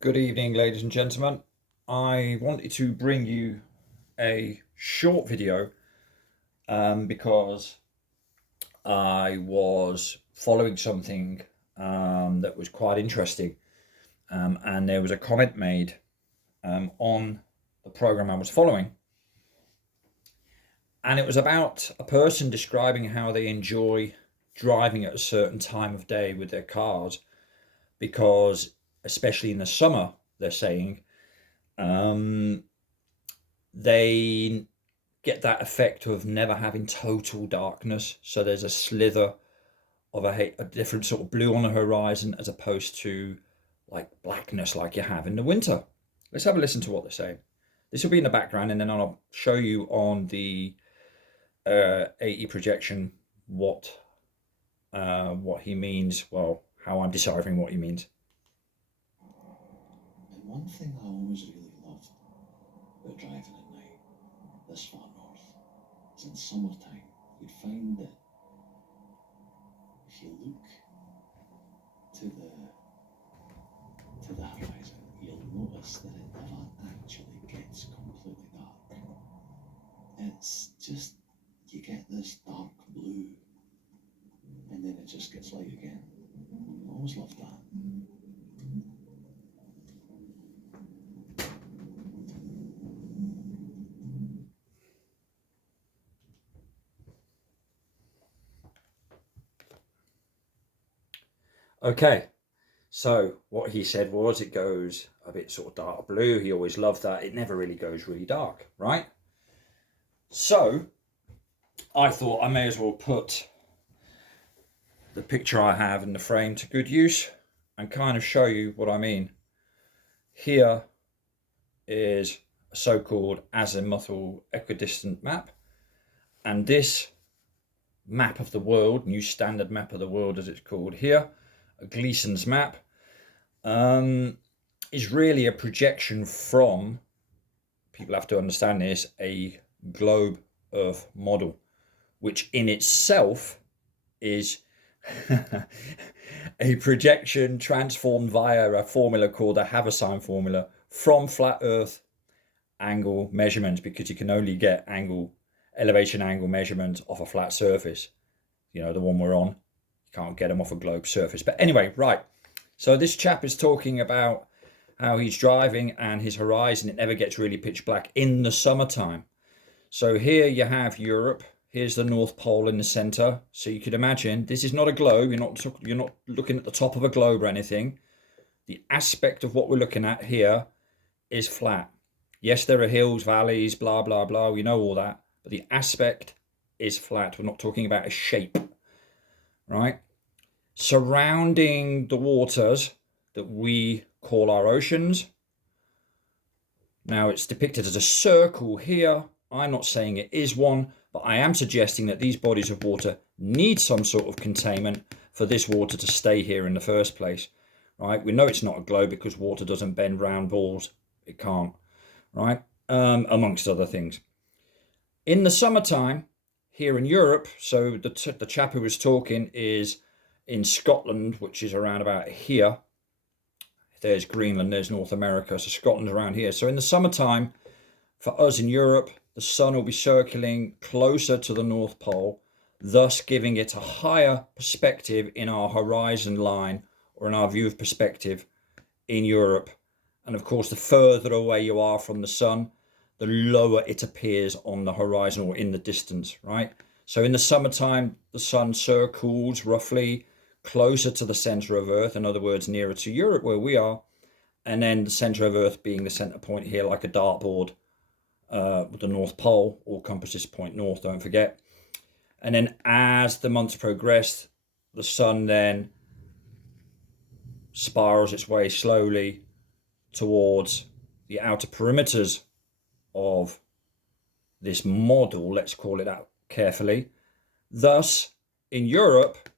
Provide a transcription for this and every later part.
Good evening, ladies and gentlemen. I wanted to bring you a short video because I was following something that was quite interesting, and there was a comment made on the program I was following, and it was about a person describing how they enjoy driving at a certain time of day with their cars because, especially in the summer, they're saying. Um, they get that effect of never having total darkness. So there's a slither of a different sort of blue on the horizon as opposed to like blackness like you have in the winter. Let's have a listen to what they're saying. This will be in the background, and then I'll show you on the 80 projection what he means. Well, how I'm deciphering what he means. And one thing I always really loved about driving at night, this far north, is in summertime, you'd find that if you look to the horizon, you'll notice that it never actually gets completely dark. It's just you get this dark blue, and then it just gets light again. I always loved that. Okay, so what he said was it goes a bit sort of dark blue. He always loved that. It never really goes really dark, right? So I thought I may as well put the picture I have in the frame to good use and kind of show you what I mean. Here is a so-called azimuthal equidistant map, and this map of the world, new standard map of the world as it's called here, a Gleason's map, is really a projection from, people have to understand this, a globe Earth model, which in itself is a projection transformed via a formula called the Haversine formula from flat Earth angle measurements, because you can only get elevation angle measurements off a flat surface. You know, the one we're on, you can't get them off a globe surface. But anyway, right. So this chap is talking about how he's driving and his horizon, it never gets really pitch black in the summertime. So here you have Europe. Here's the North Pole in the center. So you could imagine this is not a globe. You're not looking at the top of a globe or anything. The aspect of what we're looking at here is flat. Yes, there are hills, valleys, blah blah blah. We know all that, but the aspect is flat. We're not talking about a shape, right? Surrounding the waters that we call our oceans. Now it's depicted as a circle here. I'm not saying it is one, but I am suggesting that these bodies of water need some sort of containment for this water to stay here in the first place, right? We know it's not a globe because water doesn't bend round balls. It can't, right? Amongst other things. In the summertime, here in Europe, so the chap who was talking is in Scotland, which is around about here. There's Greenland, there's North America, so Scotland's around here. So in the summertime, for us in Europe, the sun will be circling closer to the North Pole, thus giving it a higher perspective in our horizon line or in our view of perspective in Europe. And of course, the further away you are from the sun, the lower it appears on the horizon or in the distance, right? So in the summertime, the sun circles roughly closer to the center of Earth, in other words, nearer to Europe where we are, and then the center of Earth being the center point here, like a dartboard, with the North Pole, all compasses point north, don't forget. And then as the months progress, the sun then spirals its way slowly towards the outer perimeters of this model, let's call it that carefully, thus in Europe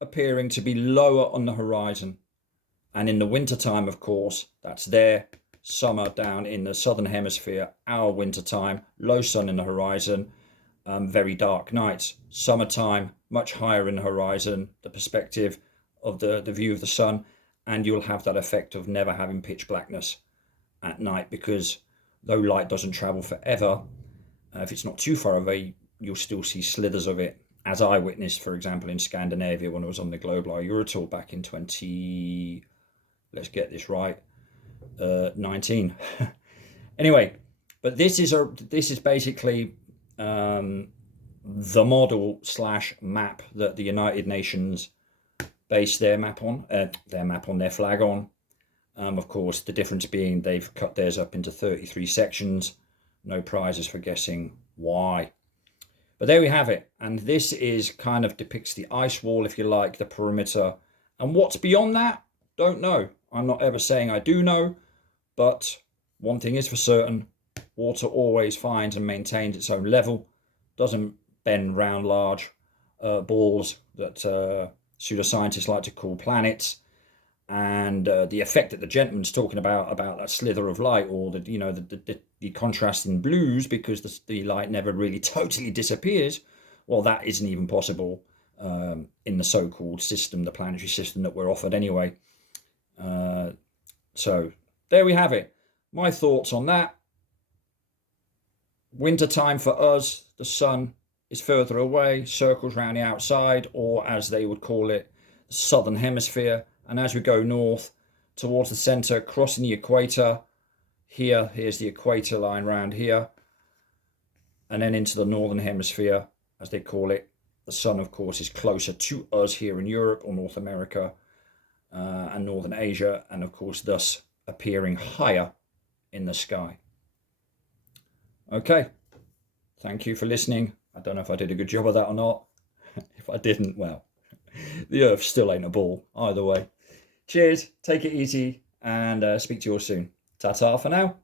appearing to be lower on the horizon. And in the wintertime, of course, that's their summer down in the southern hemisphere, our wintertime, low sun in the horizon, very dark nights. Summertime, much higher in the horizon, the perspective of the view of the sun, and you'll have that effect of never having pitch blackness at night, because though light doesn't travel forever, if it's not too far away, you'll still see slithers of it, as I witnessed, for example, in Scandinavia when I was on the Global Eurotour back in 20, let's get this right, 19. Anyway, but this is basically the model / map that the United Nations base their flag on. Of course, the difference being they've cut theirs up into 33 sections. No prizes for guessing why. But there we have it. And this is kind of depicts the ice wall, if you like, the perimeter. And what's beyond that? Don't know. I'm not ever saying I do know. But one thing is for certain, water always finds and maintains its own level. Doesn't bend round large balls that pseudoscientists like to call planets. And the effect that the gentleman's talking about that slither of light, or the contrasting blues, because the light never really totally disappears, well, that isn't even possible in the so-called system, the planetary system that we're offered anyway. So there we have it. My thoughts on that. Winter time for us, the sun is further away, circles round the outside, or as they would call it, the southern hemisphere. And as we go north towards the center, crossing the equator, here's the equator line round here, and then into the northern hemisphere, as they call it. The sun, of course, is closer to us here in Europe or North America and Northern Asia, and of course thus appearing higher in the sky. Okay, thank you for listening. I don't know if I did a good job of that or not. If I didn't, well, the Earth still ain't a ball either way. Cheers, take it easy, and speak to you all soon. Ta-ta for now.